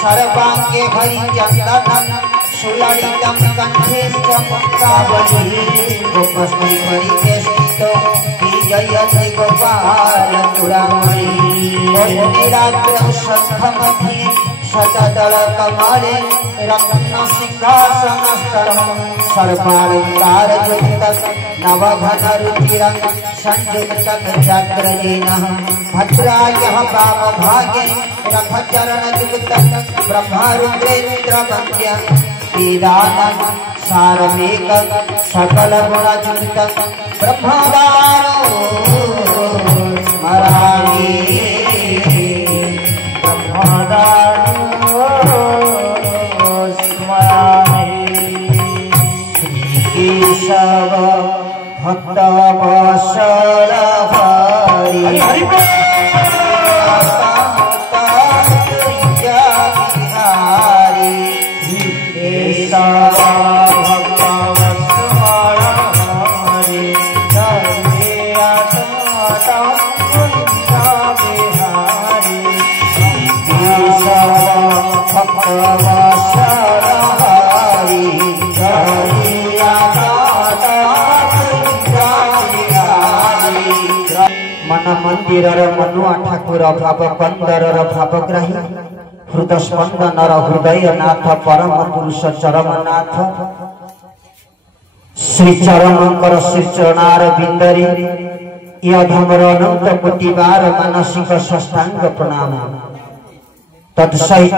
सर्वांगे भरी चंदन सुललितम कंठे चमकावली गोपस्मि परिकेष्टितो विजयति गोपाल तुरामणि नीलाद्रं शंखमधि शतदल कमले रत्न सिंहासनस्थलं सर्वालंकारयुक्तं नवघन रुचिरं संयुक्तं चक्रजेन भद्रायः वामभागे रथचरणयुक्तं ब्रह्मरुद्रेन्द्रवन्द्यं वेदानं सारमेकं सकलगुणयुक्तं ब्रह्मवारो स्मरामि श्रीकेशव भक्तवत्सल हरि Bye. मन मंदिर मनुआ ठाकुर भाव कंदर भावग्राही हृदय स्पंदन हृदय नाथ परम पुरुष चरमनाथ श्री चरणकर श्री चरणार बिंदरी यधमर अनंत कोटि बार मानसिक साष्टांग प्रणाम तत्सहित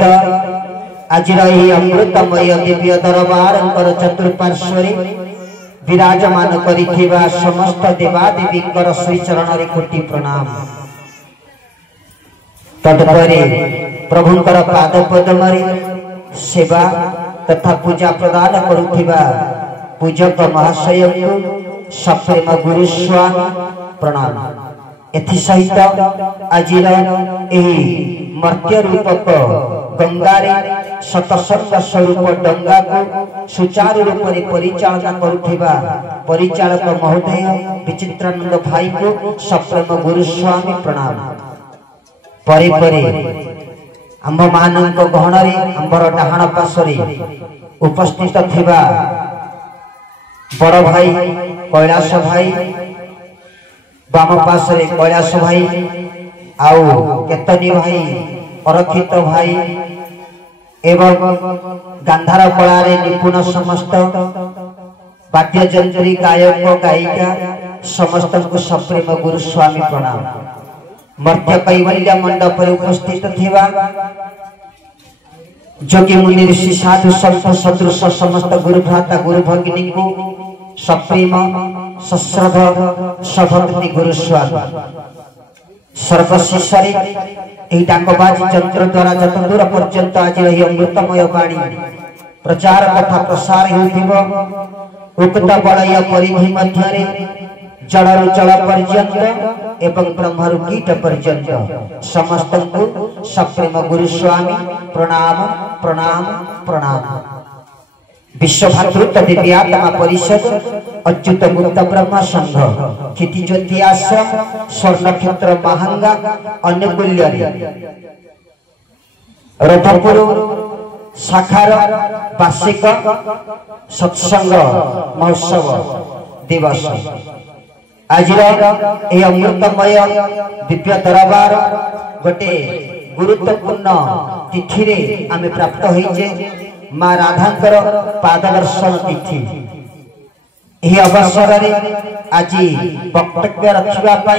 आज अमृतमय दिव्य दरबार चतुर्पार्श्वरे विराजमान करिथिबा समस्त देवादेवी श्री चरण कोटि प्रणाम तदपरे प्रभुंकर पाद पद्मरे सेवा तथा पूजा प्रदान करुथिबा पूजक महाशय को सप्रेम गुरुस्वामी प्रणाम एथि सहित आज मर्त्य रूपक गंगारे सतसंग स्वरूप डंगा को सुचारू रूप से परिचालना करुथिबा परिचालक महोदय विचित्रानंद भाई को सप्रेम गुरुस्वामी प्रणाम परे परे आम मानक गहणरे आंबर डाहाण पार्श्वरे उपस्थित थिबा बड़ भाई कैलाश भाई बाम पार्श्वरे कैलाश भाई आउ केतनी भाई अरक्षित भाई एवं गांधार कलारे निपुण समस्त वाद्ययंत्री गायक गायिका समस्त को सप्रेम गुरुस्वामी प्रणाम मर्त्य कैवल्य मंडप उपस्थित थिबा जोगी मुनि ऋषि साधु संत सदृश समस्त गुरु भ्राता गुरु भगिनी को सप्रेम सश्रद्ध सभक्ति गुरुस्वामी सर्वशिष्य यही डाकबाजी यंत्र द्वारा जत दूर पर्यंत आज अमृतमय वाणी प्रचार तथा प्रसार होथिबो उक्त बलय परिधि मध्यरे जड़रु जल पर्यंत एवं ब्रह्मरु कीट पर्यंत समस्त को सप्रेम गुरुस्वामी प्रणाम प्रणाम प्रणाम विश्वभातृत्व दिव्यात्मा परिषद अच्युत गुप्त ब्रह्म संघ क्षिति ज्योति आश्रम स्वर्ण क्षेत्र महांगा अनुकूल्य रथपुर शाखार वार्षिक सत्संग महोत्सव दिवस आज अमृतमय दिव्य दरबार गोटे गुरुत्वपूर्ण तिथि रे आमे प्राप्त होइजे माँ राधांकर पाददर्शन तिथि यह अवसर आज वक्तव्य रखा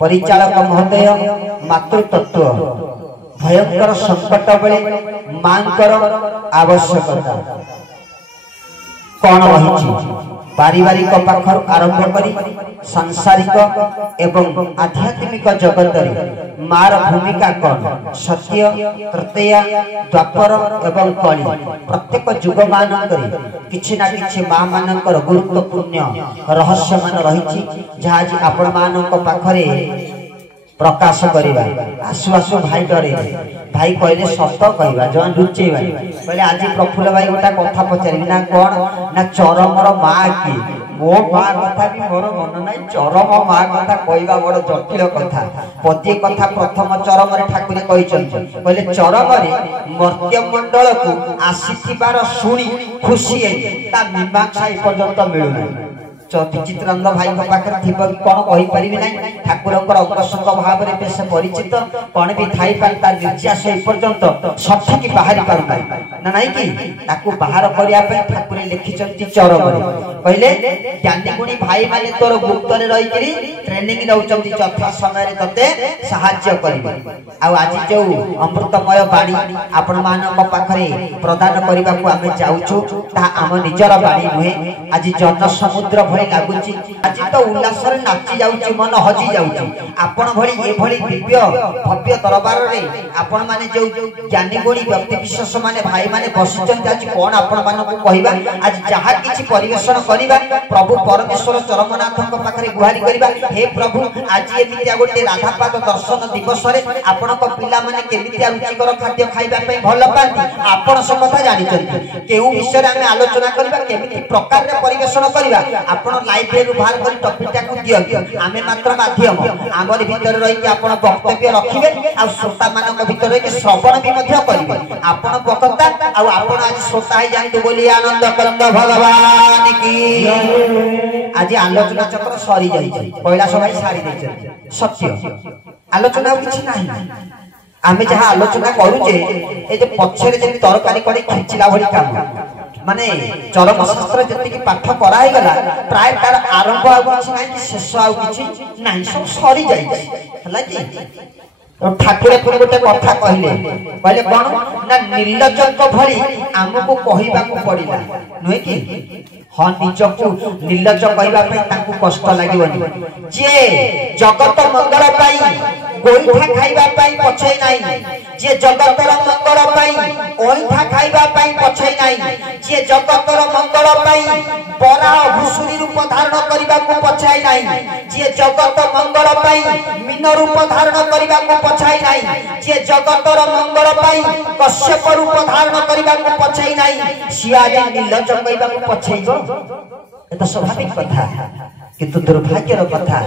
परिचालक महोदय मातृतत्व भयंकर संकट बेले मांकर आवश्यकता कौन रही पारिवारिक पाखर आरंभ करी सांसारिक एवं आध्यात्मिक जगत रे मार भूमिका कौन सत्य तृतीया द्वापर एवं कली प्रत्येक जुग मानक किछि ना किछि मां मानकर गुरुत्वपूर्ण रहस्य मान रही जहाँ आज आपण मानक पाखरे प्रकाश करिबा आसु आसु भाई डरे भाई कहले सत कहवा जन लुचेबा कहले आज प्रफुल्ल भाई गोटा कथा पचारिबी ना कोन ना चरमर मां की मो मां कथा भी मोर मन नै चरम मां कथा कहवा बड़ जटिल कथा पति कथा प्रथम चरम रे ठाकुर कहिचन कहले चरम रे मर्त्य मंडल को आसीथिबार सुनी खुशी है ता मीमांसा पर्यंत मिलु नै विचित्रानंद भाई पाखे थी कौन कहीपरि ना ठाकुर अंगसंग भाव में बेस परिचित कौन भी थी निर्यास पर्यंत सठिक बाहरी पार ना ना कि बाहर करने ठाकुर लिखिं चरम कहले ज्ञानी गुणी भाई मैंने तोर गुप्त रही ट्रेनिंग नौकरी यथा समय ते साहाय्य करेंगे आज जो अमृतमय बाणी आपण पाखे प्रदान करने को आम जाऊँ आम निजर बाणी नुहे आज जन समुद्र भली लगुची आज तो उल्लास नाची जाउची मन हजी जाउची आपण भली ए भली दिव्य भव्य दरबार रे आपण माने जो ज्ञानी गुणी व्यक्ति विशेष माने भाई माने बसिचन आज कोन आपण मान को कहिबा आज जहा किछि परिवेशन करिबा प्रभु परमेश्वर चरमनाथक पाखरे गुहारी करिबा हे प्रभु आज एमितिया गोटे राधापाद दर्शन दिवस रे आपण को पिला माने केमितिया रुचिकर खाद्य खाइबा पे भल पाती आपण से कथा जानि चंती केउ विषय रे हम आलोचना करिबा केमिति प्रकार रे परिवेशन करिबा आपण आपण लाइब्रेरी बाहर कर टॉपिक टाको दियो आमे मात्र माध्यम हमर भीतर रही कि आपण वक्तव्य रखिबे आ श्रोता मानक भीतर रही कि श्रवण भी मध्य करिवे आपण वक्ता आ आपण आज श्रोता ही जानि बोली आनंद कंद भगवान की आज आलोचना चक्र सरी जाई छै पहिला सभाई सारी दै छै सत्य आलोचना किछि नाही आमे जहा आलोचना करूचे ए जे पछरे जे तरकारी करे खिचिला भली काम माने चरम शास्त्र जति की पाठ कराई गला प्राय तार आरंभ आ किछि नाही शेष आ किछि नाही सब सरी जाई हला कि ठाकुर पुर गोटे कथा कहले कोन ना निर्लज्जक भली हमको कहिबा को पड़िला नहे कि हां निजको निर्लज्ज कहबा पे ताकू कष्ट लागिवनी जे जगत मंगल पाई गोइठा खाइबा पाई पछै नाही जे जगतर मंगल पाई ओइठा खाइबा पाई पछै नाही जे जगतर मंगल पाई बरा भुसुरी रूप धारण करिबा को पछै नाही जे जगत मंगल पाई मीन रूप धारण करिबा को पछै नाही जे जगतर मंगल पाई कश्यप रूप धारण करिबा को पछै नाही सिया जे निर्लज्ज कहबा को पछैबो ए तो स्वाभाविक कथा किंतु दुर्भाग्यर कथा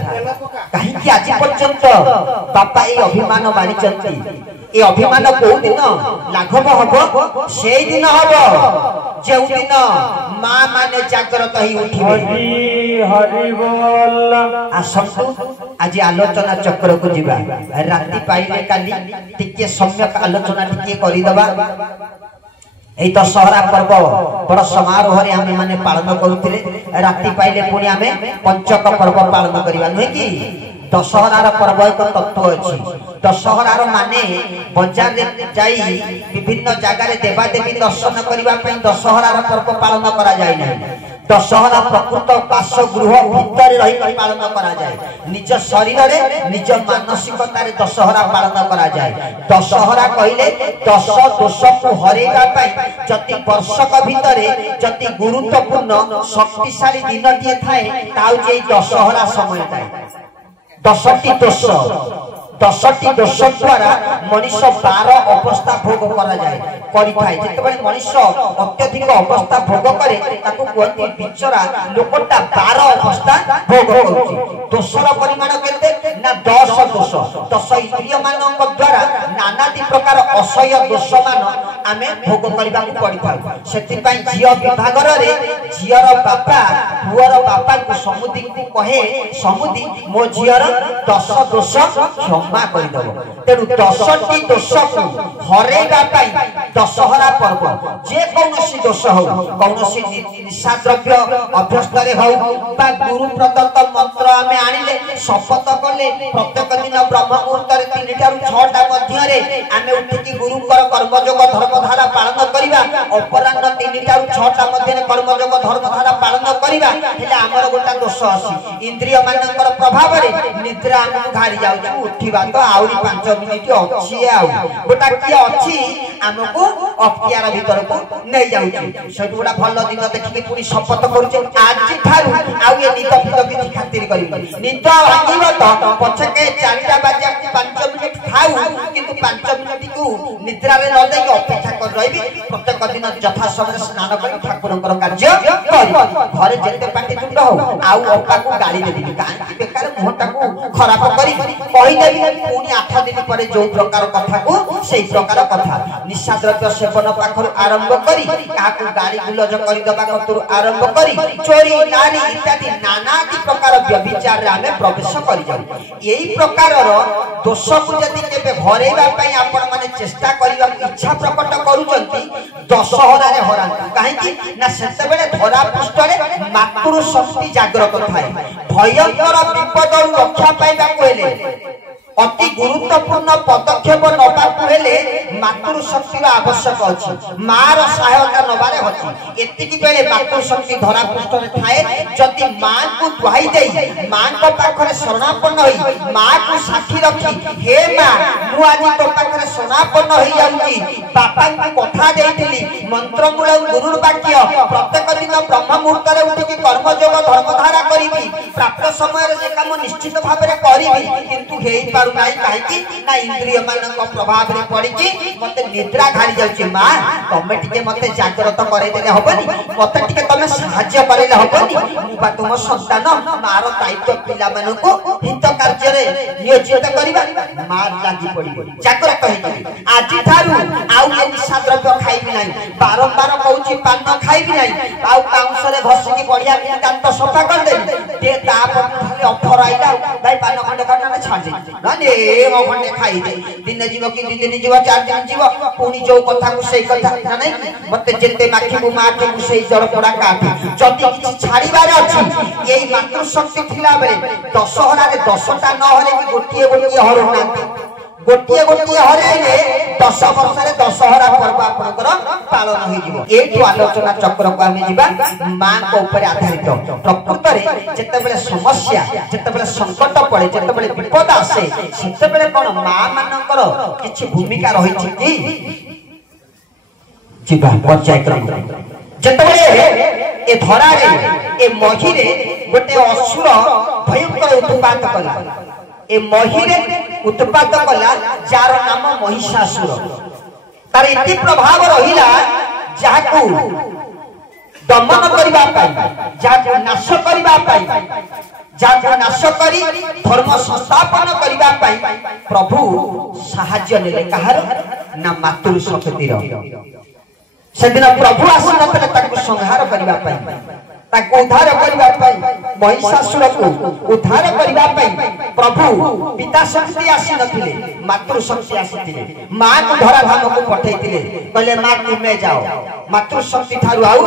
कहीं कि आज पर्यंत बापा ए अभिमान मारी चंती ए अभिमान को दिन लाघव हबो से दिन हबो जे दिन मां माने जागृत ही उठिबे हरि बोल आसंतु आज आलोचना चक्र को जीवा राति पाइले काली टिके सम्यक आलोचना टिके करि दबा एई दशहरा पर्व बड़ समारोह रे हमें माने पालन करूथिले राति पाइले पुणी हमें पंचक पर्व पालन करिवा नहे कि दशहरार पर्व एक तत्व अछि दशहरार माने बाजार रे जाई विभिन्न जगह रे देवा देवी दर्शन करिवा पई दशहरार पर्व पालन करा जाय नै दशहरा प्रकृत बासगृह भीतर रही पालन करा जाए निज शरीर रे निज मानसिकता रे दशहरा पालन करा जाए दशहरा कहिले दश दोष को हरेगा पाई जति वर्षक भीतरे जति गुरुत्वपूर्ण शक्तिशाली दिनटिए थाए ताउ जे दशहरा समय थाए 10टी दोष द्वारा मनुष्य 12 अवस्था भोग करा जाए करि थाए जेतबे मनुष्य अत्यधिक अवस्था भोग करे ताको कहती बिचरा लोकटा 12 अवस्था भोग करूची दोषर परिमाण केते ना 10 दोष 10 इंद्रिय मानक द्वारा नानादि प्रकार असह्य दोष मान आमे भोग करबा को पड़ी थाए सेति पई जियो विभाग रे जियर बापा पुअर बापा को समुदी को कहे समुदी मो जियर 10 दोष क्षमा कर दबो तेनु 10टी दोष को हरेगा पाई दशहरा पर्व जे कौनसी दोष हो कौनसी निशा द्रव्य अभ्यस्त रे हो बा गुरु प्रदत्त मंत्र आमे आनिले शपथ कले प्रत्येक दिन ब्रह्म मुहूर्त रे 3टा रु 6टा मध्य रे आमे उठिकी गुरुकर कर्मयोग धर्मधारा पालन करिवा अपराह्न 3टा रु 6टा मध्य रे कर्मयोग धर्मधारा पालन करिवा हेले हमर गोटा दोष अछि इंद्रिय मानकर प्रभाव रे निद्रा हम घारी जाउ उठिबा तो आउरी 5 मिनिट अछि आउ गोटा की अछि हमको अख्तियार भीतर को नै जाउची सब गोटा भल दिन देखि पुनी शपथ करूचे आज थारु आउ ए नित फित किछि खातिर करिबो नित भांगिबो तो पछके 4टा बाजे 5 मिनिट खाउ किंतु 5 मिनिट को निद्रा रे न जाई अपेक्षा कर रहिबी प्रत्येक दिन यथा समय स्नान कर ठाकुरंकर कार्य करी घरे जेते पाटी तुंड हो आउ अपा को गाली देबी काहे बेकार मुहटा को खराब करी कहि देबी पुनी 8 दिन परे जो प्रकार कथा को सेही प्रकार कथा निशा द्रव्य सेवन पाखर आरंभ करी काकू गाली गुलज करि दबा कतुर आरंभ करी चोरी नारी इत्यादि नानादि प्रकार व्यभिचार रे हमें प्रवेश करि जाऊ एही प्रकार रो दोष को जति केबे हरेबा पई आपण माने चेष्टा करिवा इच्छा प्रकट करूचंती दशहरा रे हरांती काहे कि ना सेते बेले धरा पृष्ठ रे मातृ शक्ति जागृत थाए भयंकर विपद रक्षा पाइबा कोले अति गुरुत्वपूर्ण पदक्षेप नबाकु हेले मातृ शक्ति आवश्यक अछि मार सहायता नबारे अछि एतिकी बेले मातृ शक्ति धरा पृष्ठ रे थाए जति मां को दुहाई देई मां को पाखरे शरणापन्न होई मां को साथी रखी हे मां मु आजि तो पाखरे शरणापन्न होई जाउची बापा को कथा देइथिली मंत्र मूल गुरुर वाक्य प्रत्येक दिन ब्रह्म मुहूर्त रे उठिकी कर्म कर्मयोग धर्मधारा करी प्राप्त समय से काम निश्चित भाव में करी किंतु हे पारु नाही काहेकि ना इंद्रिय मानक प्रभाव रे पड़ी मते निद्रा घारी जाउची मां तमे टिके मते जागृत करे देले हबनी मते टिके तमे सहाय्य करेले हबनी मुबा तुम संतान मार दायित्व पिला मानको हित कार्य रे नियोजित करिबा मार लागि पड़ी जागृत हेई आजि थारु आउ ए निशा द्रव्य खाइबी नाही बारंबार कहूची पान खाइबी नाही आउ काउंसले घसकी बढ़िया दांत सफा कर दे ते तापर खाली ऑफर आइला भाई पान खंडे खंडे छाड़ दे नानी ए खंडे खाई दे दिन जीव कि दिन जीव 4 दिन जीव पुनी जो कथा को सही कथा ना नहीं मते जेते माखिबु माटे को सही जड़ पोड़ा काटी जति किछि छाड़ीबार अछि एई मातृ शक्ति थिला बेले दशहरा रे 10टा न हले कि गोटिए गोटिए हरु नांती गोटिए गोटिए हरेले 10 वर्ष रे दशहरा पर्व आपनकर पालन होई जिवो एठु आलोचना चक्र को आमे जिबा मां को ऊपर आधारित प्रकृत रे जते बेले समस्या जते बेले संकट पड़े जते बेले विपद आसे सेते बेले कोन मां मानकर किछि भूमिका रही छि कि जिबा पर्याय क्रम जते बेले ए धरा रे ए मही रे गोटे असुर भयंकर उत्पात कला ए मही रे उत्पात कला जार नाम महिषासुर तार इति प्रभाव रहिला जाकू दमन करिबा पाई जाकू नाश करिबा पाई जाकू नाश करी धर्म संस्थापन करिबा पाई प्रभु सहाय्य नेले कहार ना मातृ शक्तिर सेदिन प्रभु आसीनतले ताकू संहार करिबा पाई ताकू उद्धार करिबा पाई महिषासुर को उद्धार करिबा पाई प्रभु पिता शक्ति आसी नथिले मातृ शक्ति आसीथिले मां को धरा धाम को पठैथिले कहले मां तुमे जाओ मातृ शक्ति थारु आउ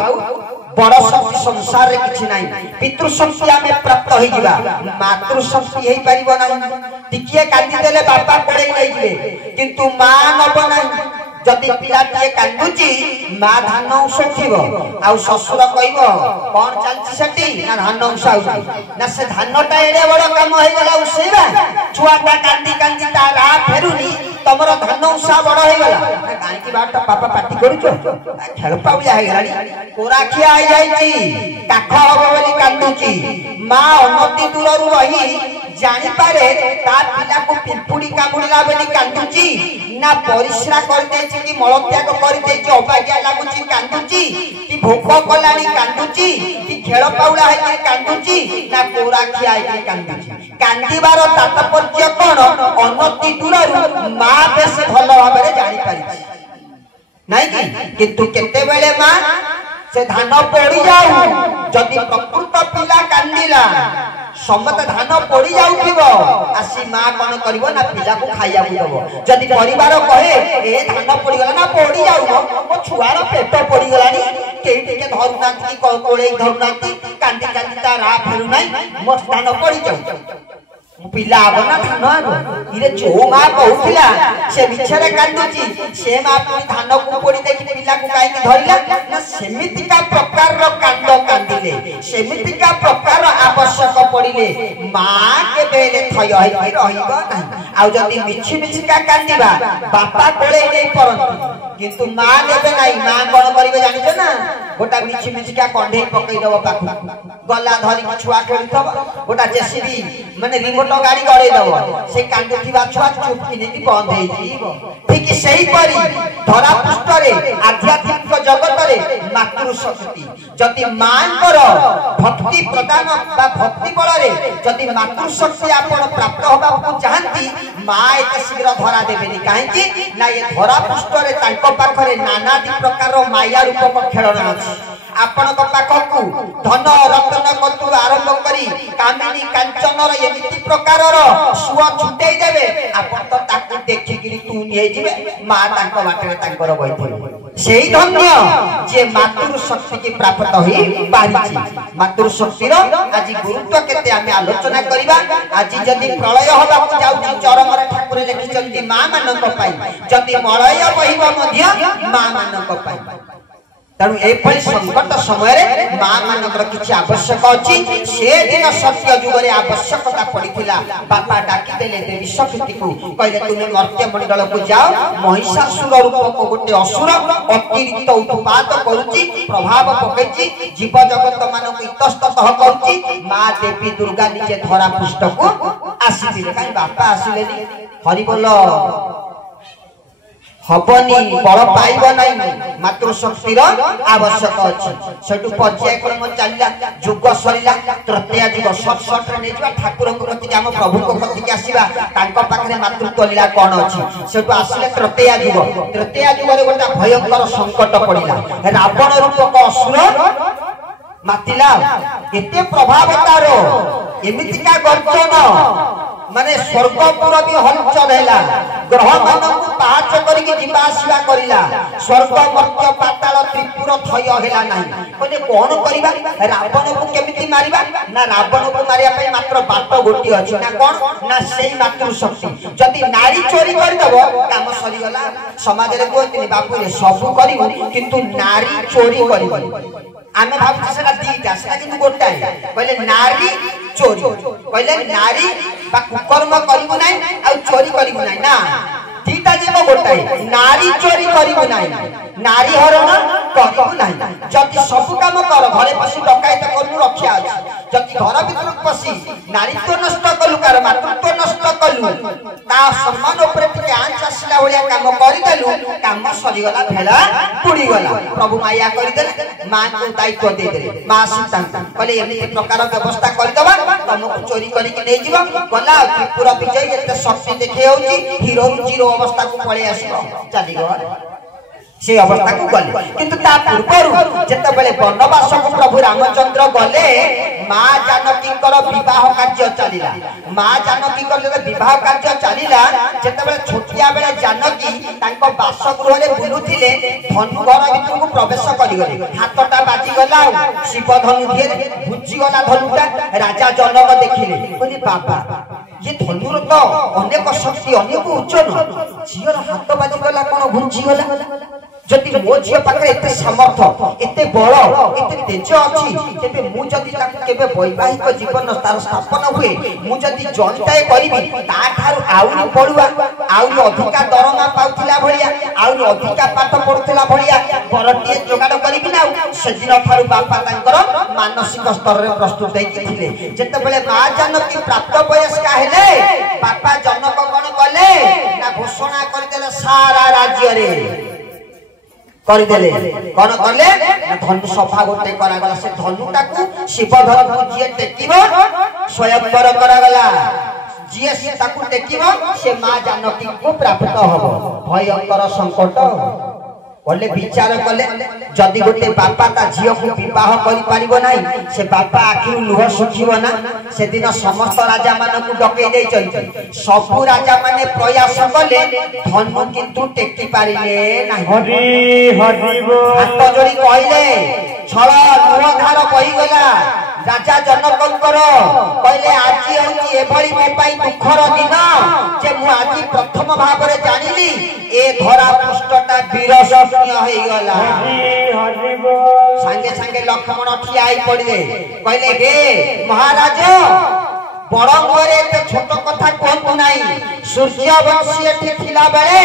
बड़ शक्ति संसार रे किछि नाही पितृ शक्ति आमे प्राप्त होई जिबा मातृ शक्ति हेई परिबो नाही टिकिए काटी देले बापा पड़े नै जिवे किंतु मां नब नाही जदि पिला टिए कांदुची मां धान उठिबो आ ससुर कहइबो कोन चलछि सेठी ना धान उसाउची ना से धानटा एडे बड़ काम होई गला उसेबा छुआटा कांदी कांदी तारा फेरुनी तमरो धान उसा बड़ होई गला ना काई की बात पापा पाटी करूचो खेल पाउया हे गलानी कोराखिया आइ जाईची काख हबो बोली कांदुची मां अनति दूररु रही जानि पारे ता पिला को पिंपुडी कामुडला बोली कांदुची ना परिश्रा कर देछि कि मलत्याग कर देछि अभाग्या लागुची कांदुची कि भोक कलानी कांदुची कि खेल पाउला है कांदुची ना कोराखिया है कांदुची कांदीबार तात्पर्य कोन अनति दूररु मां बेस भल भाबरे जानि पारिछि नाही कि किंतु केते बेले मां से धान पड़ी जाऊ जदि प्रकृत पिला कांदिला समत धान पड़ी जाउथिबो आसी मां कोन करिवो ना पिला को खाइया देबो जदि परिवार कहे ए धान पड़ी गला ना पड़ी जाऊ मो छुआर पेट पड़ी गलानी केई टिके धरुनांती कोळे धरुनांती कांदी कांदी ता रा फेरु नाही मो धान पड़ी जाऊ पिला बना धान आगो इरे जो मां कहउथिला से बिछरे कांदुची से मां पुनी धान को पड़ी देखि पिला को काई के धरिला ना सेमितिका प्रकार रो कांद कांदिले सेमितिका प्रकार आवश्यक पड़िले मां के बेले थय होई रहिबो नाही आ जदी मिछि मिछिका कांदिबा बापा कोळे नै परंतु किंतु मां लेबे नाही मां कोन करिवे जानिछो ना गोटा मिछि मिछिका कंढे पकई दबो पाखु गला धरि छुआ खेलथब गोटा जेसीबी माने रिमोट गाड़ी गड़े दबो से कांदुथिबा छुआ चुप किनेति बंद हेई जीवो ठीक सही परी धरा पृष्ठ रे आध्यात्मिक जगत रे मातृ शक्ति जति मांकर भक्ति प्रदान बा भक्ति बल रे जति मातृ शक्ति आपण प्राप्त होबा को चाहंती मां एते शीघ्र धरा देबेनी काहे कि ना ये धरा पृष्ठ रे तांको पाखरे नानादी प्रकार माया रूपक खेलना अछि आपण को पाखकु धन रत्न कतु आरंभ करी कामिनी कांचनर एमिति प्रकारर सुआ छुटेई देबे आपण तो ताकु देखि कि तू निये जिवे मां तांको बाटे तांकर बइथिबे सेही धन्य जे मातृ शक्ति की प्राप्त होई पारिछि मातृ शक्तिर आज गुरुत्व केते आमे आलोचना करिबा आज जदी प्रलय होबा को जाउछि चरम रे ठाकुर लिखिचंती मां मानक पाई जदी मलय बहिबो मध्य मां मानक पाई तेणु एभली संकट समय माँ मानकर किसी आवश्यक अच्छी से दिन सत्य जुगे आवश्यकता पड़ा बापा डाकिदेले देवी शक्ति को कहले तुम्हें मर्त्य मंडल को जाओ महिषासुर रूप को गोटे असुर अतिरिक्त उत्पात करुच्ची प्रभाव पकई जीव जगत मान इतस्तः करुच्ची माँ देवी दुर्गा निजे धरा पृष्ठ को आसीले कहीं बापा आसिले हरि बोल हबनी बल पाइब नहीं मातृशक्तिर आवश्यक अच्छी सेठू पर्यायक्रम चलला जुग सरीला तृतीय जुग सट सट रे नेजिबा ठाकुर को कति हम प्रभु को कति के आसीबा तांको पाखरे मातृत्व लीला कोन अछि सेठू आसीले तृतीय जुग रे गोटा भयंकर संकट पड़िला रावण रूपक असुर मातिला एते प्रभावतारो एमितिका गर्जन माने स्वर्गपुर भी हलचल हैला ग्रह मानक पाच करिके जीवा आसीबा करिला स्वर्ग मर्त्य पाताल त्रिपुर थय हैला नाही कोने कोन करिबा रावण को केमिति मारिबा ना रावण को मारिया पई मात्र बाट गोटी अछि ना कोन ना सेई मातृ शक्ति जदी नारी चोरी कर दबो काम सरी गला समाज रे कोइतनी बापू रे सब करिवो किंतु नारी चोरी करिवो आमे भाबु सेना दीटा सेना किंतु गोटाय कहले नारी चोरी कहले नारी बा कुकर्म करिवो नै आ चोरी करिवो नै ना दीटा जेबो गोटाय नारी चोरी करिवो नै नारी हरण करिवो नै जति सब काम कर घरे पसी डकायत करनु रक्षा अछि जति घर भीतर पसी नारीत्व नष्ट कलु कार मातृत्व नष्ट कलु ता सम्मान ऊपर टिके आंच आसला होया काम करि देलु काम सरी गला भेला पुड़ी गला प्रभु माया करि देले मां को दायित्व दे देले मां सीता कहले एमि प्रकार व्यवस्था करि दबा तुमको चोरी करि के नै जीवा गला त्रिपुरा विजय एते शक्ति देखे होची हीरो जीरो अवस्था को पळे आसीबो चली गला से अवस्था को गले किंतु ता पूर्व जते बेले वनवास को प्रभु रामचंद्र गले मां जानकी विवाह कार्य चलिला मां जानकी विवाह कार्य चलिला जते बेले छोटिया बेले जानकी तांको बासगृह रे बुलुथिले धनुघर भीतर को प्रवेश करि गले हाथटा बाजी गला शिव धनु दिए भुजी गला धनुटा राजा जनक देखिले कहले बाबा ये धनुर तो अनेक शक्ति अनेक उच्चन झियर हाथ बाजी गला कोन भुजी गला जदि मो झियो पाखे एते सामर्थ एते बळ एते तेज अछि तेबे मु जदि ताकू केबे वैवाहिक जीवन तार स्थापन हुए मु जदि जणटाए करिबि ता थारु आउनी पडुआ आउनी अधिका दरमा पाउथिला भलिया आउनी अधिका पाठ पढुथिला भलिया परटिए जोगाड़ करिबि ना सेदिन थारु बापा तांकर मानसिक स्तर रे प्रस्तुत दैथिले जते बेले मा जानकी प्राप्त वयस्का हेले बापा जनक कोन कले ना घोषणा करदेले सारा राज्य रे करदेले कोन करले धनु सफा गोटे करा गला से धनुटा को शिव धनु को जिए टेकिबो स्वयंवर करा गला जिए से ताकू टेकिबो से मां जानकी को प्राप्त हबो भयंकर संकट बोले विचार कले जदि गोटे बापा ता झियो को विवाह करि पारिबो नाही से बापा आखिर लुह सुखिबो ना से दिन समस्त राजा मान को डकै देई चलती सब राजा माने प्रयास कले धनु किंतु टेकी पारिले नाही हरि हरि बोल हाथ जोड़ी कहिले छळ लुह धार कहि गला राजा जनकंकर कहले आजी होई एभली मे पई दुखर दिन जे मु आजी प्रथम भाव रे जानिली ए धरा पुष्टटा वीरशक्ति होई गला संगे संगे लक्ष्मण ठियाई पड़िले कहले हे महाराज बड़ंगरे एते छोट कथा कहतु नाही सूर्यवंशी एठी थिला बेले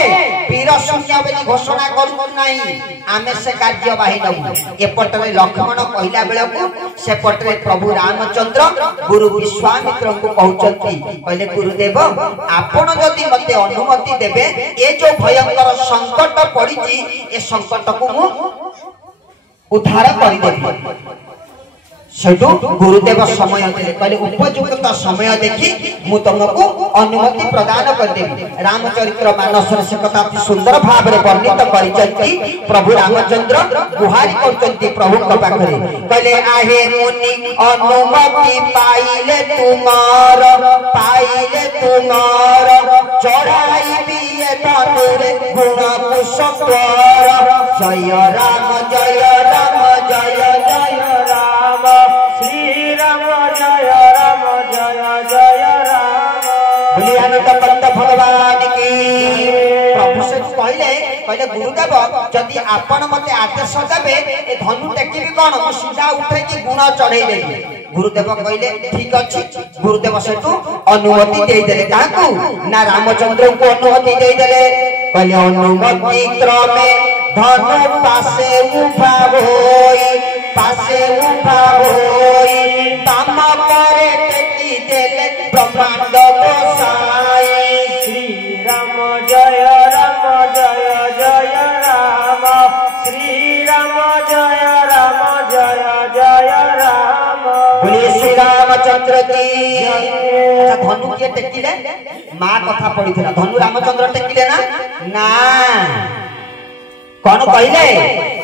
वीर शून्य बेली घोषणा करू नाही आमे से कार्य बाहि नबु एपटरे लक्ष्मण कहिला बेले को से पटरे प्रभु रामचंद्र गुरु विश्वामित्र को कहउचंती कहले गुरुदेव आपण जदी मते अनुमति देबे ए जो भयंकर संकट पड़िची ए संकट को मु उद्धार करि देबी सेठू गुरुदेव समय देले कहले उपयुक्त समय देखि मु तुमको अनुमति प्रदान कर देबी रामचरित्र मानस रे से कथा अति सुंदर भाव रे वर्णित करिचंती प्रभु रामचंद्र गुहारी करचंती प्रभु के पाखरे कहले आहे मुनि अनुमति पाइले तुमार चढ़ाई दिए धनुरे गुण कुशवर जय राम जय राम जय जय राम श्री राम जय राम जय जय राम बोलिए भगवान की प्रभु से कहले कहले गुरुदेव जदि आपण मते आदेश देबे ए धनु टेकिबी कोन मु सीधा उठे कि गुण चढ़े देबी गुरुदेव कहले ठीक अछि गुरुदेव सेतु अनुमति दे देले काकू ना रामचंद्र को अनुमति दे देले कहले अनुमति क्रमे धनु पासे उठा होई तम करे टेकी देले ब्रह्मांड गोसाई श्री राम जय जय राम श्री राम जय जय राम बोलिए श्री रामचंद्र की। अच्छा धनु किए टेकिले मां कथा पड़ीथिला धनु रामचंद्र टेकिले ना कौन कहले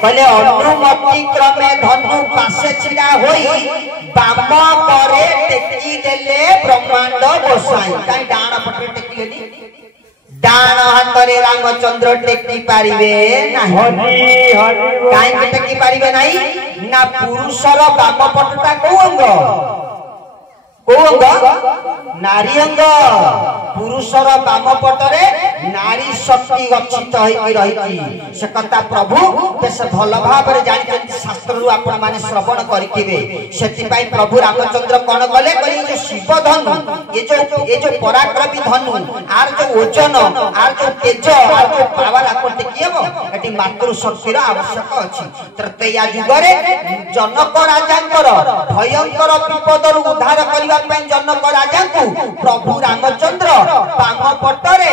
कहले अनुमति क्रमे धनु पासे छिड़ा होई बाम करे टेकी देले ब्रह्मांड गोसाई काई डाण पटे टेकिलेनी डाण हातरे रामचंद्र टेकी पारिबे नाही काई टेकी पारिबे नाही ना पुरुषर बाम पटटा को अंग नारी अंग पुरुषर बाम पटरे नारी शक्ति गच्छित होई रही से कथा प्रभु बेस भल भाव रे जानि शास्त्र रु आपण माने श्रवण करिथिबे सेति पई प्रभु रामचंद्र कोन कले कहि जो शिव धनु ये जो पराक्रमी धनु आर जो ओजन आर जो तेज आर जो पावर आपण देखिबो एटी मातृ शक्ति रा आवश्यक अछि तृतीया युग रे जनक राजांकर भयंकर विपद रु उद्धार करिवा पई जनक राजा को प्रभु रामचंद्र बाम पटरे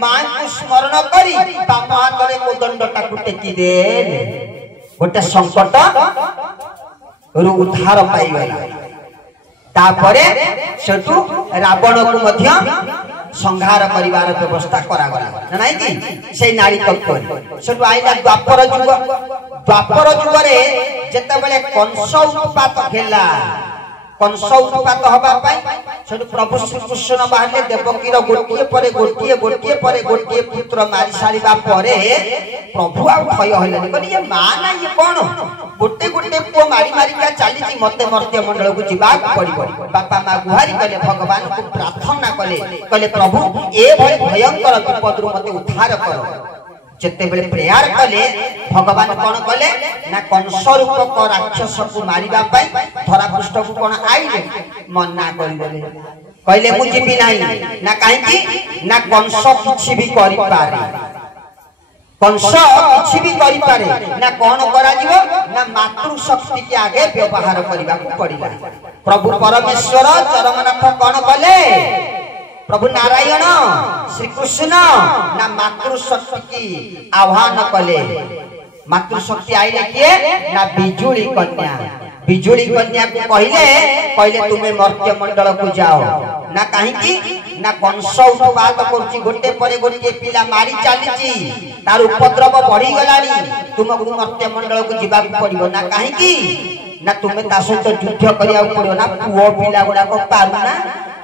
मां को स्मरण करी बाम हातरे कोदंडटा को टेकी देले गोटे संकट रु उद्धार पाई गला तापरे सेतु रावण को मध्य संहार करिवार व्यवस्था करा गला नाही कि से नारी तत्व सेतु आइला द्वापर युग रे जेते बेले कंस उत्पात खेला कंस उत्पात हबा पाई सेतु प्रभु श्री कृष्ण बाहले देवकी रो गोटिए पुत्र मारी सारीबा परे प्रभु आ भय हलेनी कहली ये मां ना ये कोन गोटे पुओ मारी का चाली छी मते मर्त्य मंडल को जीवा पड़िबो बापा मां गुहारी कले भगवान को प्रार्थना कले प्रभु ए भयंकर विपद रु मते उद्धार करो जेते बेले प्रेयर कले भगवान कोन कले ना कंस रूपक राक्षस को मारिबा पई धरा पृष्ठ को कोन आइले मना कर देले कहले मु जीबी नाही ना काहे कि ना कंस किछि भी करि पारे कंस किछि भी करि पारे ना कोन करा जीवो ना मातृ शक्ति के आगे व्यवहार करिबा को पड़िला प्रभु परमेश्वर चरमनाथ कोन कले प्रभु नारायण श्री कृष्ण ना मातृ शक्ति की आह्वान कले मातृ शक्ति आइले किए ना बिजुली कन्या को कहले तुम्हें मर्त्य मंडल को जाओ ना कहीं की ना कंस उत्पात करछि गोटे परे गोटे पिला मारी चलीछि तार उपद्रव बढ़ी गलानी तुमको मर्त्य मंडल को जीवा पड़िबो ना कहीं की ना तुम्हें ता सहित युद्ध करिया पड़िबो ना पुओ पिला गुडा को पारुना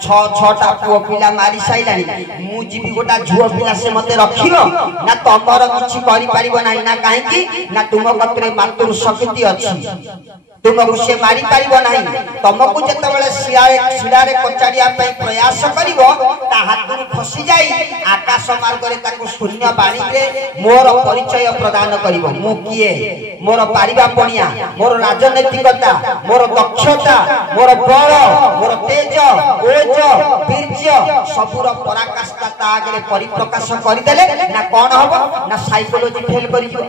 छटा पुओ पिला मारी साइलानी मु जीवी गोटा झुओ पिला से मते रखियो ना तमर किछि करि परिबो नाही ना काहे कि ना तुम कतरे मातृ शक्ति अछि तुमको से मारी परिबो नाही तमको जते बेले शिरारे कचाड़िया पे प्रयास करिवो ता हाथ फसी जाई आकाश मार्ग रे ताको शून्य बाणी रे मोर परिचय प्रदान करिवो मु किए मोर पारिबा पणिया मोर राजनैतिकता मोर दक्षता मोर बल मोर तेज ओज वीर्य सबुर पराकाष्ठा ता आगे परिप्रकाश करदेले ना कोन हबो ना साइकोलॉजी फेल करियो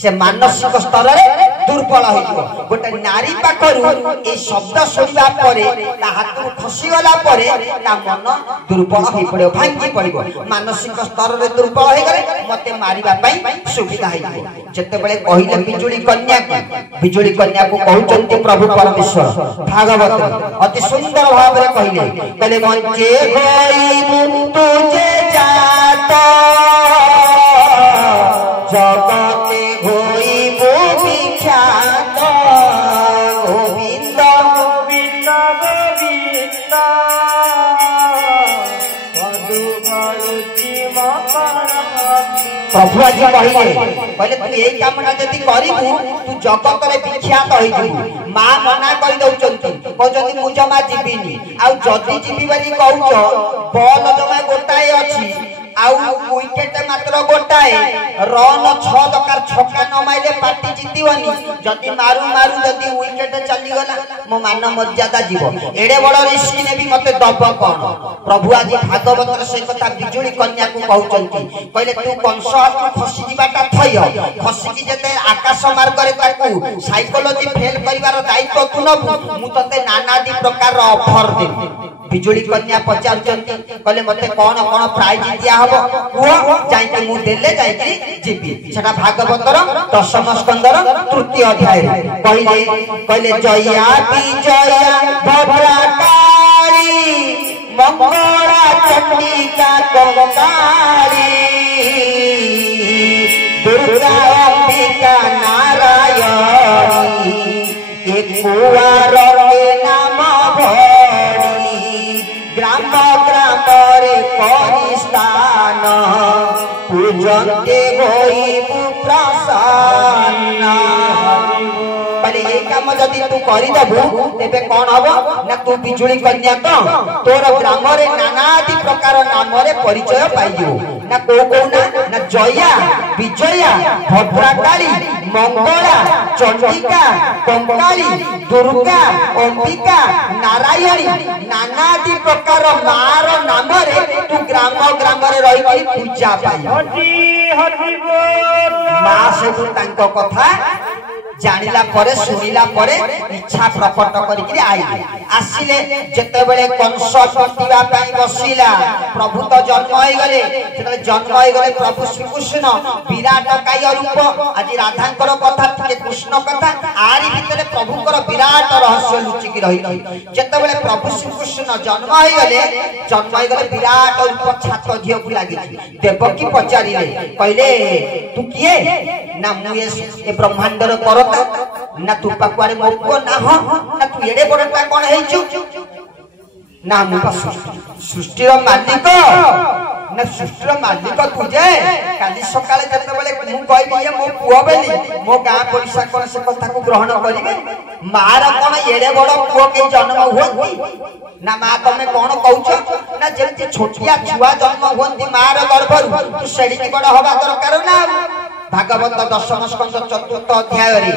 से मानसिक स्तर रे दुर्बल होइबो गोटे नारी पाखरु ए शब्द सुनिबा परे ता हाथ खसी गला परे ता मन दुर्बल होई पड़ियो भांगी पड़िबो मानसिक स्तर रे दुर्बल होई गले मते मारिबा पई सुविधा होइबो जते बेले कहिले बिजुली कन्या को कहउचंती प्रभु परमेश्वर भागवत अति सुंदर भाव रे कहिले मंचे होइबु तुझे जात जगते होइबु विख्यात गोविंद गोविंद गोविंद मधु गरुति प्रभु आज कहले तू एई कामना जति करिबु तू जगत रे विख्यात होई जइबु मां मना करि दउचंती कहउचंती मु जमा जीबिनी आ जति जीबी बाली कहउच बल जमा गोटाए अछि विकेट मात्र गोटाए रन 6 दरकार छक्का न माइले पार्टी जीतबनी जदि मारू मारू जदि विकेट चली गला मो मान मर्यादा जीवो एडे बड़ रिस्क ने भी मते दब कोन प्रभु आज भागवत से कथा बिजुली कन्या को कहउचंती कहले तू कंस हाथ खसी जीवाटा थय खसी की जते आकाश मार्ग रे ताकू साइकोलॉजी फेल करिवार दायित्व तू नबु मु तते नानादी प्रकार ऑफर दे बिजुली कन्या पचारचंती कहले मते कोन कोन प्राइज दिया हबो वो जाई के मु देले जाई के जीबी सेटा भागवतर 10म स्कंदर 3य अध्याय कहले कहले जया विजया भद्रकाली मंगला चंडिका कंकाली दुर्गा अंबिका नारायणी एक कुवार के नाम ग्राम ग्राम रे परिस्थान पूजन्ते होई प्रसन्न पहले ये काम जदि तू करि दबु तेबे कोन हबो ना तू बिजुली कन्या तो तोर ग्राम रे नानादि प्रकार नाम रे परिचय पाइजो ना को ना जया विजया भद्रकाली मंगला चंडिका कंकाली दुर्गा अंबिका नारायणी नानादि प्रकार मार नाम रे तू ग्राम ग्राम रे रही पूजा पाई हरि बोल मां से तांको कथा जानिला परे सुनिला परे इच्छा प्रकट करिकरी आइले आसिले जते बेले कंस पटिबा पई बसिला प्रभु तो जन्म होई गले जते जन्म होई गले प्रभु श्री कृष्ण विराट काय रूप आज राधांकर कथा के कृष्ण कथा आरी भितरे प्रभुकर विराट रहस्य लुचि की रही जते बेले प्रभु श्री कृष्ण जन्म होई गले विराट रूप छात धियो को लागि देवकी पचारिले कहले तू किए ना मु ए ब्रह्मांडर कर ना तू पाकुआरे मोको ना हो ना तू एडे बड़टा कोन हेचु ना मु सृष्टि रो मालिक ना सृष्टि रो मालिक तुजे काली सकाळे जते बेले मु कहबी ये मो पुओ बेली मो गां परिसा कोन से कथा को ग्रहण करिवे मार कोन एडे बड़ पुओ के जन्म होती ना मा तमे कोन कहउछ ना जेते छोटिया छुआ जन्म होती मार गर्भरु तू सेडी की बड़ हवा दरकार ना भागवत 10म स्कंद 4th अध्याय रे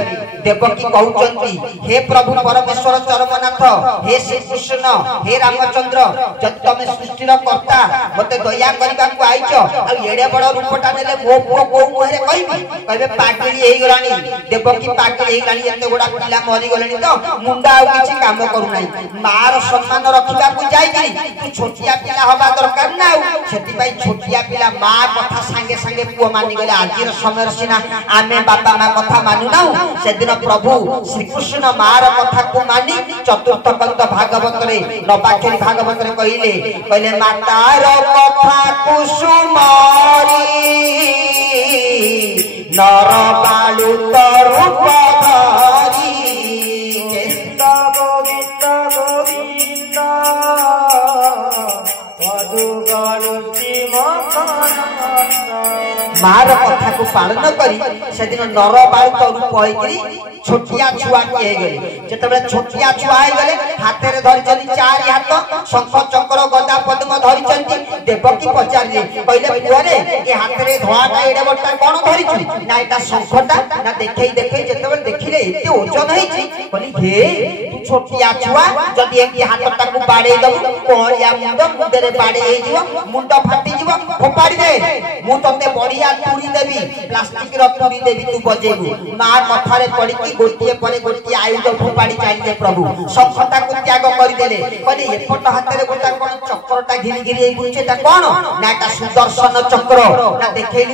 देवकी कहउचंती हे प्रभु परमेश्वर चरमनाथ हे श्री कृष्ण हे रामचंद्र जति तमे सृष्टिर कर्ता मते दया करबा को आइछ आ एडे बड़ रूपटा नेले मो पुओ को मुहरे कहबी कहबे पागली हेई गलानी देवकी पागली हेई गलानी एते गोडा पिला मरि गलेनी तो मुंडा आ किछि काम करू नाही मार सम्मान रखिबा को जाई गई तू छोटिया पिला हबा दरकार ना सेति पई छोटिया पिला मा कथा संगे संगे पुओ मानि गले आजिर सिना आमे बाबा मा कथा मानु ना से दिन प्रभु श्री कृष्ण मार कथा को मानी 4th स्कंद भागवत रे नवाक्षरी भागवत रे कहले मातार कथा कुसुमारी नर बालु रूप धारी गोविंद गोविंद मधु गालुची मार कथा को पालन करी से दिन नर बालक रूप होइकरी छोटिया छुआ के गले जतबे छोटिया छुआ हे गले हाथे रे धरि चली चार हाथ शंख चक्र गदा पद्म धरि चंती देवकी पचारले कहले पुआरे ए हाथे रे धोआटा एडे बट्टा कोन धरि छु ना एटा शंखटा ना देखै जतबे देखिले एते ओजन हेछि कहली हे तू छोटिया छुआ जदी एकी हाथटा को बाडे दबु कोरिया मुंड मुंडरे बाडे हे जिवो मुंड फाटी जिवो फोपाडी दे मु तते बढ़िया तुरी देबी प्लास्टिक रो तुरी देबी तू बजेबू मा कथारे पड़ी की गोटिए परे गोटिए आयुध फोपाडी चाइले प्रभु शंखटा को त्याग करि देले कहले एपट हाथे रे गोटा कोन चक्रटा घिरी घिरी ए बुचेटा कोन ना एटा सुदर्शन चक्र ना देखैलु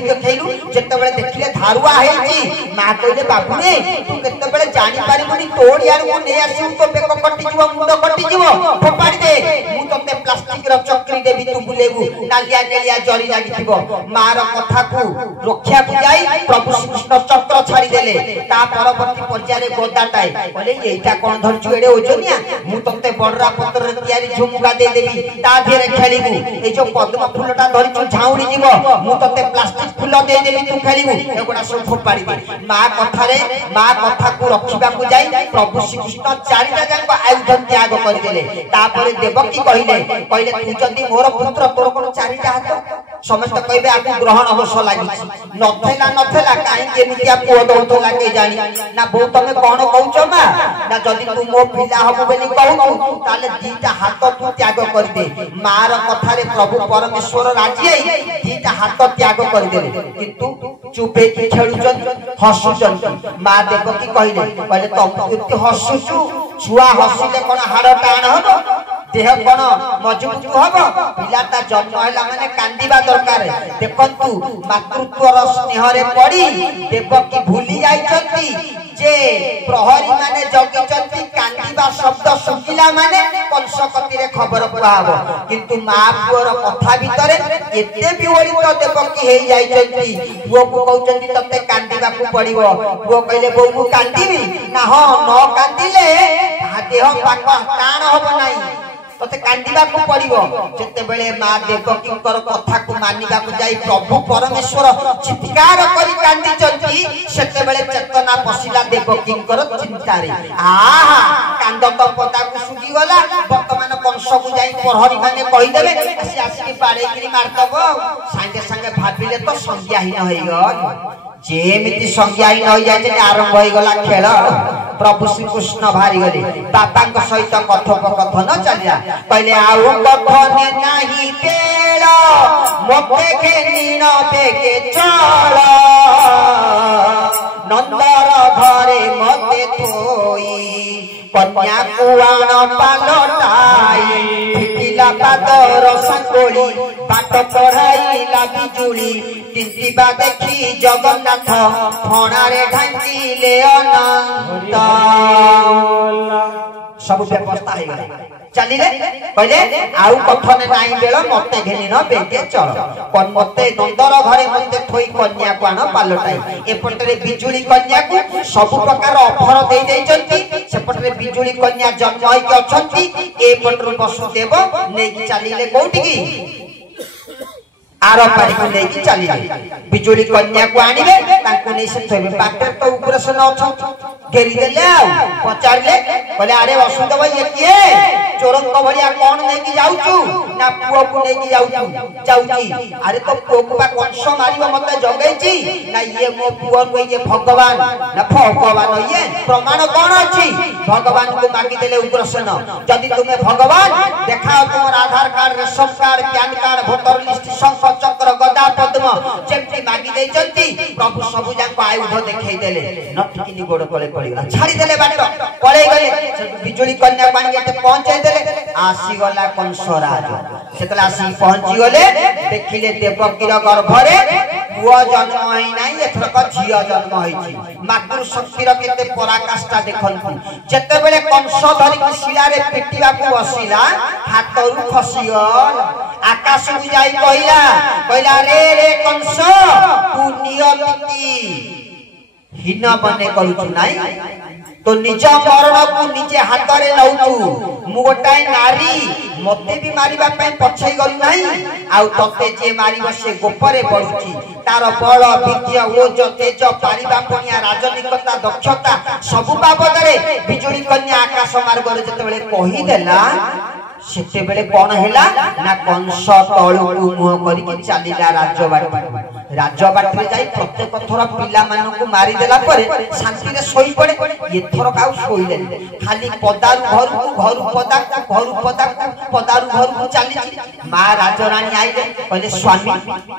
जते बेले देखिले धारुआ हेची मा कहले बाबू रे तू केते बेले जानि पारिबुनी तोड़ यार को ने आसी तो बेक कटि जीव मुंड कटि जीव फोपाडी दे मु तते प्लास्टिक रो चक्री देबी तू बुलेबू नालिया नेलिया जरी लागिथिबो मार कथा को रक्षा को जाई प्रभु श्री कृष्ण चक्र छाड़ी देले ता परवर्ती पर्याय गोदाटाय बोले एटा कोन धरछु एडे ओजनिया मु तते बडरा पत्र रे तयारी झुमका दे देबी ता धेरे खेलिबू ए जो पद्म फूलटा धरछु झाउरी जीव मु तते प्लास्टिक फूल दे देबी तू खेलिबू एगोडा सब फोपाडी दे मा कथा को रखिबा को जाई प्रभु श्री कृष्ण चारिटा जांक आयुध त्याग कर देले ता परे देवकी कहिले तू जदी मोर पुत्र तोर कोन चारिटा हाथ समस्त कहबे आपको ग्रहण अवश्य लागि नथेला नथेला काई केमिति आप पुओ दउतो लागे जानी ना बो तमे कोन कहउछो मा ना जदी तू मो पिला हबो बेली कहू ताले दीटा हाथ तू त्याग कर दे मार कथा रे प्रभु परमेश्वर राजी आई दीटा हाथ त्याग कर दे किंतु चुपे की खेलुचन हसुचन मा देखो की कहले कहले तुम इते हसुचु छुआ हसिले कोन हाड़ टाण हबो देह कोन मजबूत हबो पिलाटा जन्म हैला माने कांदीबा दरकार देखंतु मातृत्वर स्नेह रे पड़ी देवकी भूली जाईचंती जे प्रहरी माने जगिचंती कांदीबा शब्द सुकिला माने कंसकती रे खबर पाबो किंतु मां पुअर कथा भितरे एते बिवरित देवकी हेई जाईचंती पुओ को कहउचंती तते कांदीबा को पड़िबो पुओ कहले बो मु कांदीबी ना हो न कांदीले देह पाक टाण हबो नाही तते कांदीबा को पड़िबो जते बेले मां देवकीकर कथा को मानिबा को जाई प्रभु परमेश्वर चित्कार करी कांदी चंती सेते बेले चेतना पसिला देवकीकर चिंता रे आहा कांद तो पता को सुगी गला वर्तमान कंस को जाई प्रहरी माने कहि देबे आसी आसी पाड़े गिरी मारतबो संगे संगे भाबिले तो संज्ञाहीन होई गल जेमिति संज्ञाहीन होई जाय जे आरंभ होई गला खेल प्रभु श्री कृष्ण भारी गले बाबांक सहित कथोपकथन चलिया कहले आउ कथने नाही बेल मोते घेनी न बेके चल नंदर घरे मते थोई कन्या कुआण पालटाई फिटिला पादर संकोली बाट पढ़ाईला बिजुली तिंतिबा देखी जगन्नाथ फणारे ढांचिले अनंत सब व्यवस्था हे गला चलिले कहले आउ कथने नाही बेल मते घेनी न बेके चल कोन मते नंदर घरे मते थोई कन्या कुआण पालटाई एपटरे बिजुली कन्या को सब प्रकार ऑफर दे देचंती सेपटरे बिजुली कन्या जन्म होई के अछंती एपटरे वसुदेव नेकी चलिले कोठी की आरो पारी को लेकी चली बिजुली कन्या को आनिबे ताको नै से थबे बाटर तो ऊपर से न छ घेरी देले पचारले बोले अरे वसुदेव ये किए चोरंक भलिया कोन नेकी जाउचू ना पुओ को नेकी जाउची अरे तो पुओ को बा कंस मारिबो मते जगैची ना ये मो पुओ को ये भगवान ना भगवान ये प्रमाण कोन अछि भगवान को मागी देले उग्रसेन जदि तुमे भगवान देखाओ तुमर Aadhaar card ration card PAN card voter list शंख चक्र गदा पद्म जेमती मागी देचंती प्रभु सबु जाको आयुध देखै देले नटकिनी गोड़ कोले पड़ीगला छाड़ी देले बाट पळै गले बिजुली कन्या पानी एते पहुंचाई देले आसी गला कंसराज सेतला आसी पहुंची गले देखिले देवकीर गर्भरे पुओ जन्म होई नाही एथरक झियो जन्म होईची मातृ शक्तिर केते पराकाष्ठा देखंतु जते बेले कंस धरि शिला रे पेटिबा को बसिला हातरु खसी गल आकाश को जाई कहला रे कंस तू नियति हीन बने करूछु नाही तो निज मरण को निजे हाथ रे लउछु मु गोटाय नारी मते भी मारिबा पई पछै गलु नाही आउ तते जे मारिबो से गोपरे पडुची तार बळ विद्या ओज तेज पारिबा पुनिया राजनिकता दक्षता सब बाबद रे बिजुली कन्या आकाश मार्ग रे जते बेले कहि देला सेते बेले कोन हैला ना कंस तळु मुह करी के चालीला राजबाट रे जाई प्रत्येक थोर पिला मानन को मारी देला परे शांति रे सोई पड़े ये थोर काउ सोइले खाली पदारु पदारु घर को चाली मां राजरानी आइले कहले स्वामी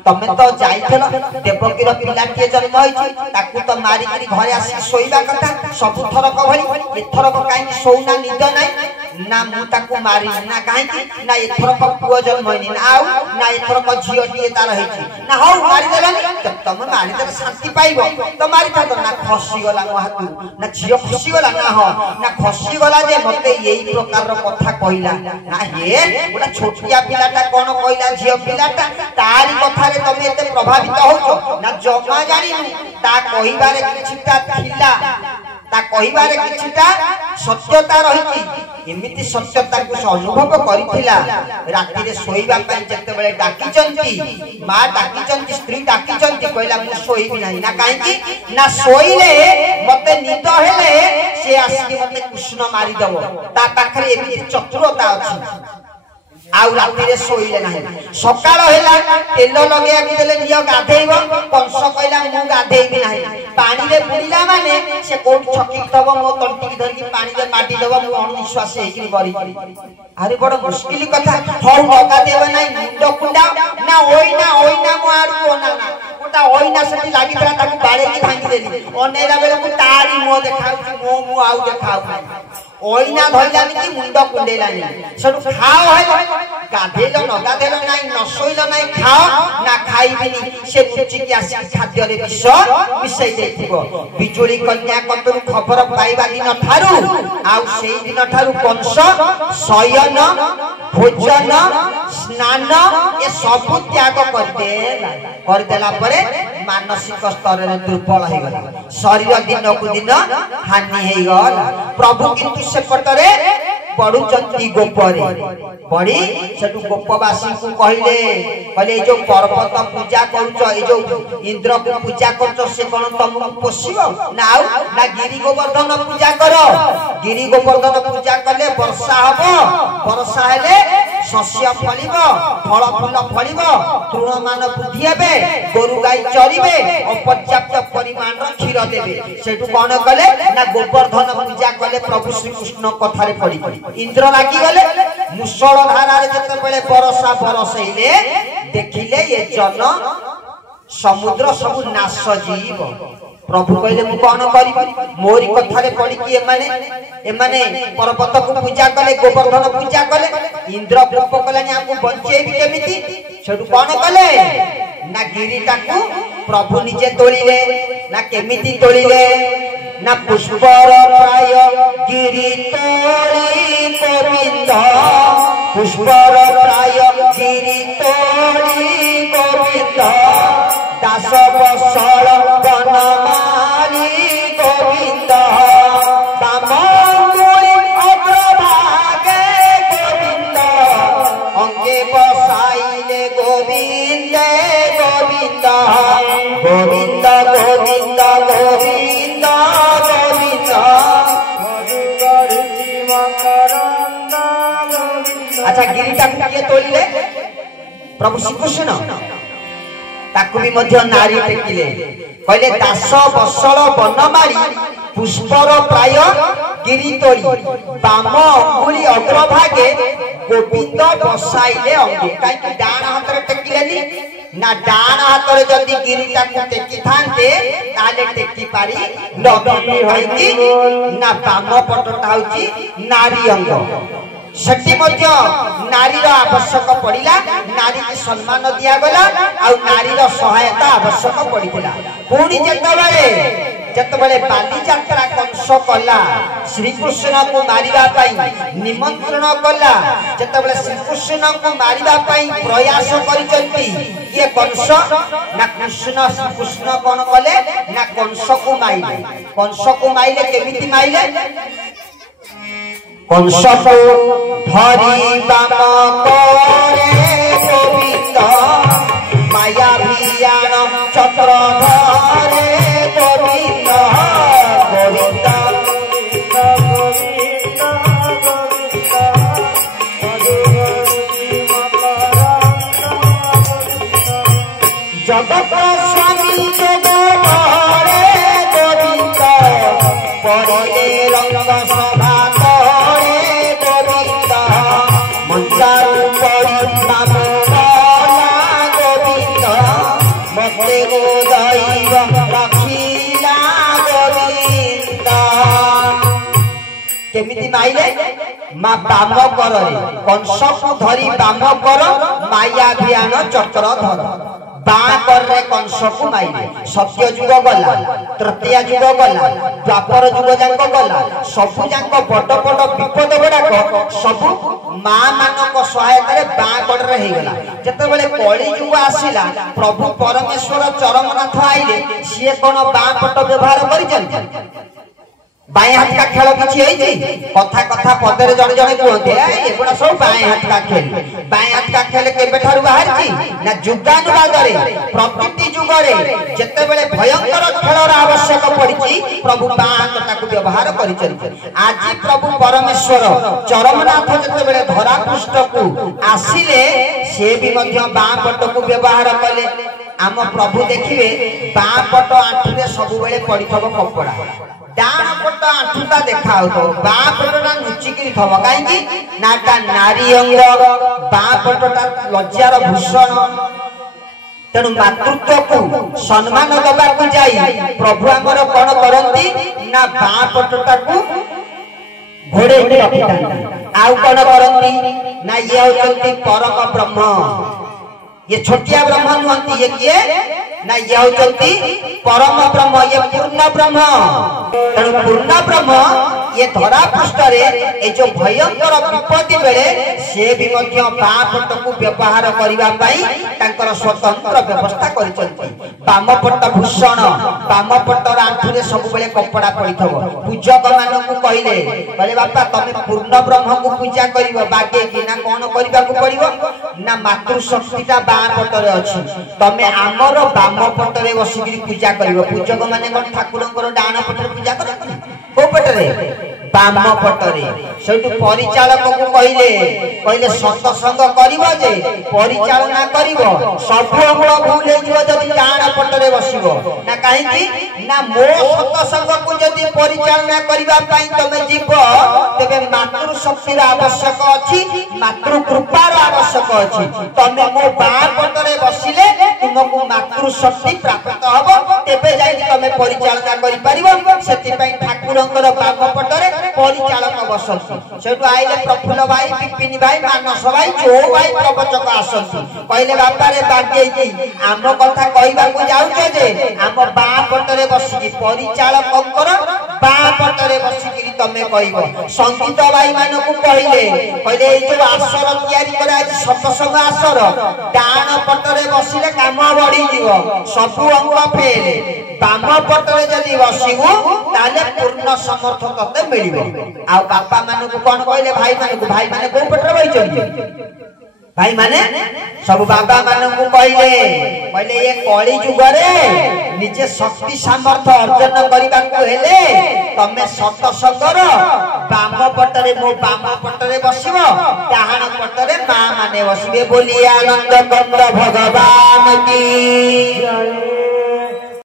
तमे तो जाइथलो देवकीर पिला के जन्म होई ताकू तो मारी करी घरे आसी सोईबा कथा सब थोर क भली ए थोर क काई सोउना निद नाही ना मु ताकू मारी ना काई ना ए थोर क पुओ जन्म होई ना आउ ना ए थोर क झियो टिए तार हेची ना हौ मारी देलनी तम मारी दे शांति पाइबो तो मारी था तो ना खसी गला मो हातु ना झियो खसी गला ना हो ना खसी गला जे मते एई प्रकार रो कथा कहिला ना हे ओटा छोटिया पिलाटा कोन कहिला झियो पिलाटा तारी कथा रे तमे एते प्रभावित होछो ना जमा जानी ता कहिबारे किछिटा थिला ता कहिबारे किछिटा सत्यता रहिची एमिति सत्यता को अनुभव करिथिला राति रे सोईबा पई जते बेले डाकी चंती मां डाकी चंती स्त्री डाकी चंती कहला मु सोईबी नाही ना काहे की ना सोईले मते निद हेले से आसी मते कृष्ण मारी दबो ता पाखरे एमिति चतुरता अछि आउ राति शोइले ना सकाळ हैला तेल लगे देले नियो गाधेइब कंस कहला मु गाधेइबी नाही पानी रे बुडीला माने से कोठ छकी तब मो तंटी की धरकी पानी रे माटी देबो मु अनिश्वास हेकि बरी अरे बड़ मुश्किल कथा हौ लगा देबे नाही मुंड कुंडा ना ओइना मु आरु कोना ना ओटा ओइना सती लागि तरा ताकू बाळे की भांगी देली अनेला बेले मु तारी मो देखाउ मो मु आउ देखाउ ओइना धइलानी कि मुंड कुंडेलानी सडु खाओ है गाधेलो न गाधेलो नाही न सोइलो नाही खाओ ना खाइबिनी से नुची की आसी खाद्य रे विष मिसै देथिबो बिजुली कन्या कतरु खबर पाइबा दिन थारु आउ सेई दिन थारु कंस शयन भोजन स्नान ए सब त्याग कर देला परे मानसिक स्तर रे दुर्बल हे गला शरीर दिन को दिन हानि हे गला प्रभु किंतु से पटरे पडुचंती गोपरे पड़ी सेटु गोपवासी को कहले जो पर्वत पूजा करूछ ए जो इंद्र को पूजा करूछ से कोन तुमको पोसिबो ना ना गिरि गोवर्धन पूजा करो गिरि गोवर्धन पूजा करले वर्षा हबो वर्षा हेले शस्य फलिबो फल फूल फलिबो तृणमान बुद्धि हेबे गोरु गाई चरिबे अपर्याप्त परिमाण रो क्षीर देबे सेटु कोन कले ना गोवर्धन पूजा कले प्रभु श्री कृष्ण कथारे पड़ी इंद्र लागी गले मुसळ धारा रे जते बेले वर्षा बरसैले देखिले ये जन समुद्र सब नाश जीव प्रभु कहले मु कोन करी मोरी कथारे पड़ी कि एमाने पर्वत को पूजा कले गोवर्धन पूजा कले इंद्र कोप कलानी हमको बंचेबी केमिति सेटु कोन कले ना गिरिटा को प्रभु निजे तोलिले ना केमिति तोलिले ना पुष्पर प्राय गिरि तोली गोविंद पुष्पर प्राय गिरि तोली गोविंद दास बसल बनमाली गोविंद बामूली अग्रभागे गोविंद अंगे बसाइले गोविंद गोविंद गोविंद गोविंद गोविंद अच्छा गिरिटा किए तोलिले प्रभु श्री कृष्ण ताकू भी मध्य नारी टेकिले कहले दास बसल बनमाली पुष्पर प्राय गिरि तोली बाम अंगुली अग्रभागे गोविंद बसाइले अंगे काई डाण हाथ टेकिलेनी ना डाण हाथ रे जदी गिरिटा को टेकी थांते ताले टेकी पारी नबी ना बाम पटटा होची नारी अंग सेठी मध्य नारी रो आवश्यक पड़िला नारी के सम्मान दिया गला आ नारी रो सहायता आवश्यक पड़िला पुणी जतबेले बाली यात्रा कंस कला श्री कृष्ण को मारिबा पई निमंत्रण कला जतबेले श्री कृष्ण को मारिबा पई प्रयास करिसंती ये कंस ना कृष्ण श्री कृष्ण कोन कले ना कंस को माइले केमिति माइले कंस को धरी बाम करे गोविंद माया भियान चक्र धरे गोविंद गोविंद जगत स्वामी जग धरे गोविंद पड़े रंग सभा केमिति माइले मा बाम कर कंस को धरी बाम कर माया भियान चक्र धर बा कर रे कंस को माइले सत्य युग गला तृतीय युग गला द्वापर युग जाक गला सब जाक बड़ बड़ विपद गुड़ाक सब मां मानक सहायता रे बा कर रे हे गला जते बेले कली युग आसीला प्रभु परमेश्वर चरमनाथ आइले सिए कोन बा पट व्यवहार करिजन बाएं हाथ का खेल किछि होई कथा कथा पदरे जण जण कहते एगुड़ा सब बाएं हाथ का खेल। बाएं हाथ का खेल केबे ठारू बाहर छी ना जुगानुवादरे प्रतिटी जुगरे जते बेले भयंकर खेलर आवश्यक पड़िछि प्रभु बाएं हाथटाକୁ व्यवहार करिछथि। आज प्रभु परमेश्वर चरमनाथ जते बेले धरा पृष्ठକୁ आसिले से भी मध्य बाएं पटକୁ व्यवहार कले। आम प्रभु देखिए बाएं पट आंठुरे सब बेले पड़िथबो कपड़ा डाण पट आंठुटा देखा बाँ पटटा लुचिकी थब कहीं नाटा नारी अंग बाँ पटटा लज्जार भूषण। तेणु मातृत्व को सम्मान दबा जाई प्रभु आमर कौन करती ना बाँ पटटा को घोड़े रखिथांती आउ कौन करती ना ये होती परम ब्रह्म। ये छोटिया ब्रह्म नुहंती ये किए ना ये होती परम ब्रह्म ये पूर्ण ब्रह्म। तेणु पूर्ण ब्रह्म ये धरा पृष्ठ रे जो भयंकर विपत्ति बेले से भी मध्य बाँ पट को व्यवहार करने तांकर स्वतंत्र व्यवस्था करिसंती। बाम पट भूषण बाम पटर आंठुरे सब बेले कपड़ा पड़िथब। पूजक मानकु कहले कहले बापा तमे पूर्ण ब्रह्म को पूजा करिवो बागे कि ना कोन करबा को पड़िवो ना मातृ शक्तिटा बाँ पटरे अछि तमे आमर बाम पटरे बसिकरी पूजा करिवो। पूजक माने कोन ठाकुरंकर डाण पटरे पूजा करथि को पटरे बाम पटरे। सेठु परिचालक को कहले कहले सत्संग करिवो जे परिचालना करिवो सब अंग भूल हेजिवो जदि डाण पटरे बसिवो ना काहे कि ना मो सत्संग को जदि परिचालना करिबा पई तमे जीवो तबे मातृ शक्तिर आवश्यक अछि मातृ कृपार आवश्यक अछि। तमे मो बाँ पटरे बसिले तुमको मातृ शक्ति प्राप्त हबो तेबे जाई तमे परिचालना करि परिबो। सेति पई ठाकुरंकर बाम पटरे परिचालक बसंती। सेठु आइले प्रफुल्ल भाई विपिन भाई मानस भाई जो भाई प्रवचक आसंती कहले बापा रे बागेई आम कथा कहबा को जाउछे जे आम बाँ पटरे बसिकी परिचालकंकर बाँ पटरे बसिकी तमे कहबो। संगीत भाई मानकु कहले कहले ए जो आसर तयारी करा सत्संग आसर डाण पटरे बसिले काम बढ़ी जीवो सब अंग फेल बाम पटरे जदि बसिबु ताले पूर्ण समर्थ तते मिलिबो। आ बापा मानकु कोन कहले भाई माने को पटरे बइचंती भाई माने सब बाबा मानकु कहले ये कली जुग रे निजे शक्ति सामर्थ्य अर्जन करिबा को हेले तमे सत्संगर बाम पटरे मो बाम पटरे बसिबो डाहाण पटरे मां माने बसिबे। बोलिए आनंद कंद भगवान की जय।